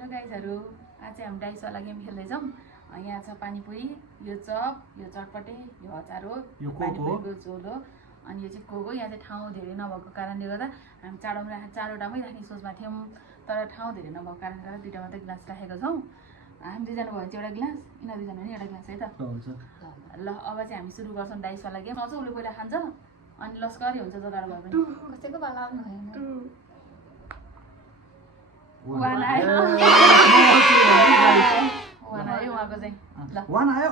Hello गाइजहरु आज चाहिँ हामी डाइस वाला गेम खेल्दै छौं यहाँ छ पानीपुरी यो चप यो चटपटे यो अचार हो यो पानीपुरीको झोल हो अनि यो चाहिँ कोको यहाँ चाहिँ ठाउँ धेरै नभएको कारणले गर्दा हामी चारवटामै राख्ने सोचमा थियौं तर ठाउँ धेरै नभएको कारणले गर्दा दुईटा मात्रै ग्लास राखेको छौं हामी दुईजना भयो चाहिँ एउटा ग्लास यिनीहरु दुईजना नि एउटा ग्लास है त ल अब चाहिँ हामी सुरु गर्छौं डाइस वाला गेम आउँछ उले पहिला खान्छ अनि लस्करी हुन्छ जताबाट भयो भने कसैको बाला आउनु भएन वान आयो वान आयो उहाँको चाहिँ ल वान आयो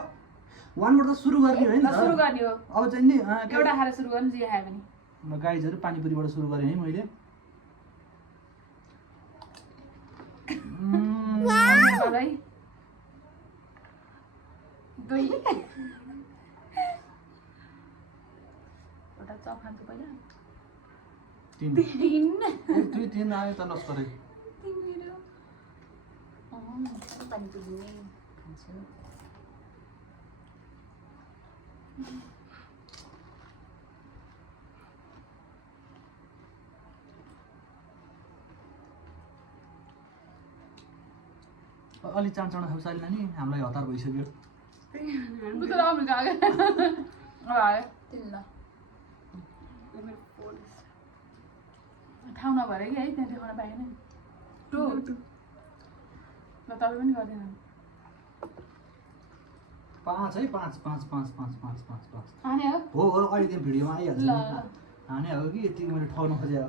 वानबाट त सुरु गर्ने हो नि सुरु गर्ने हो अब चाहिँ नि एउटा खाएर सुरु गर्नु जे खायो भने म गाइजहरु पानीपुरीबाट सुरु गरे है मैले है दुई एउटा चप खान्छु पहिला तीन दुई तीन आयो त लस्करै पानीपुरी नै खान्छु अलि चाँडो खाऊ साली नानी हामीलाई हतार भइसक्यो बुझ्नु आउनु गयो आयो तिन ल ठाउँ नभएर कि है त्यहाँ देखाउन पाएन टु ल तपाईँ पनि गर्दैन पाँच है पाँच पाँच पाँच पाँच पाँच पाँच पाँच खाने हो हो अहिले त्यो भिडियोमा आइहाल्छ ल हाने हो कि यति मैले ठग्न खोजे हो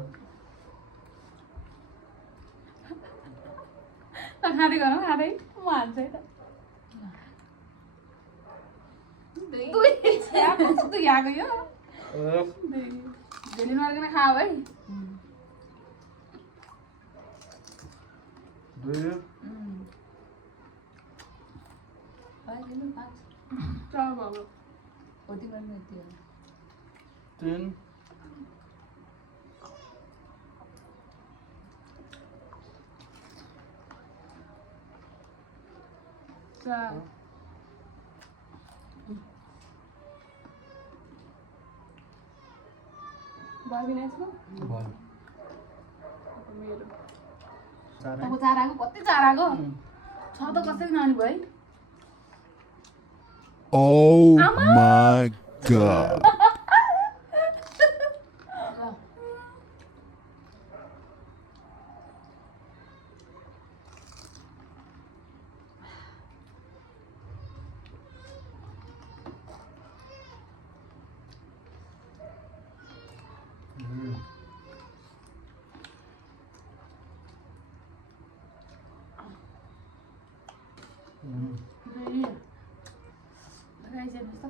ल खाँदै गरौँ खाँदै म हान्छु है त दुई आएको यो झेली नर्किन खाऊ है दुई चल अब होती गर्नु यति हो तीन चार भयो विनाशको भयो मेरो चार अब चार आएको कति चार आएको छ त कसरी नानी भयो है Oh my god.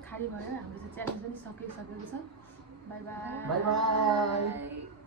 खाली भयो हाम्रो चाहिँ च्यालेन्ज पनि सकिसकेको छ बाई बाई बाई बाई